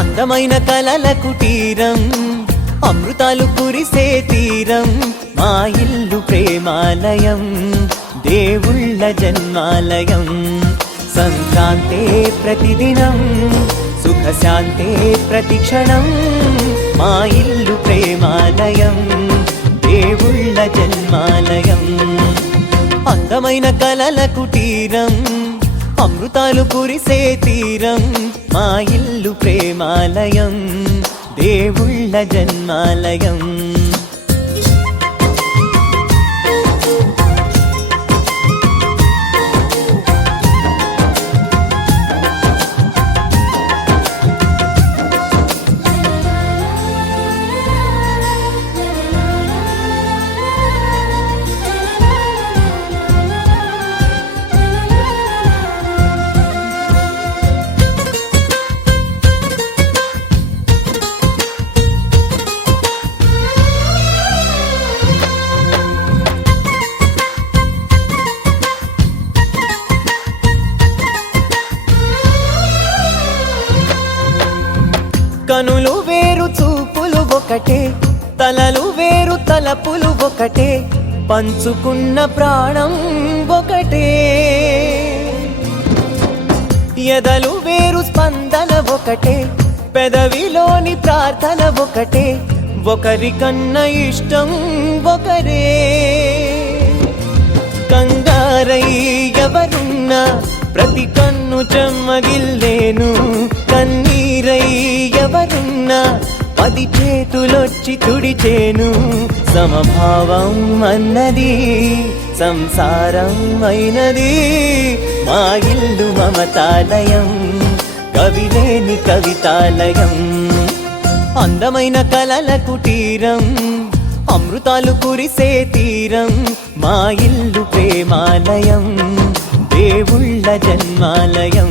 అందమైన కలల కుటీరం, అమృతాలు కురిసే తీరం, మా ఇల్లు ప్రేమాలయం, దేవుళ్ళ జన్మాలయం. సంక్రాంతే ప్రతిదినం, సుఖశాంతే ప్రతిక్షణం, మా ఇల్లు ప్రేమాలయం, దేవుళ్ళ జన్మాలయం. అందమైన కలల కుటీరం, అమృతాలు కురిసే తీరం, మా ఇల్లు ప్రేమాలయం, దేవుళ్ళ జన్మాలయం. కనులు వేరు చూపులు ఒకటే, తలలు వేరు తలపులు ఒకటే, పంచుకున్న ప్రాణం ఒకటే. ఎదలు వేరు స్పందన ఒకటే, పెదవిలోని ప్రార్థన ఒకటే, ఒకరికన్నా ఇష్టం ఒకరే. కంగారై ఎవరున్నా ప్రతి కన్ను చెమ్మగిల్లేను, కన్నీరై ఎవరున్నా 10 చేతులొచ్చి తుడిచేను. సమభావం అన్నది సంసారం అయినది, మా ఇల్లు మమతాలయం, కవిలేని కవితాలయం. అందమైన కలల కుటీరం, అమృతాలు కురిసే తీరం, మా ఇల్లు ప్రేమాలయం, దేవుళ్ళ జన్మాలయం.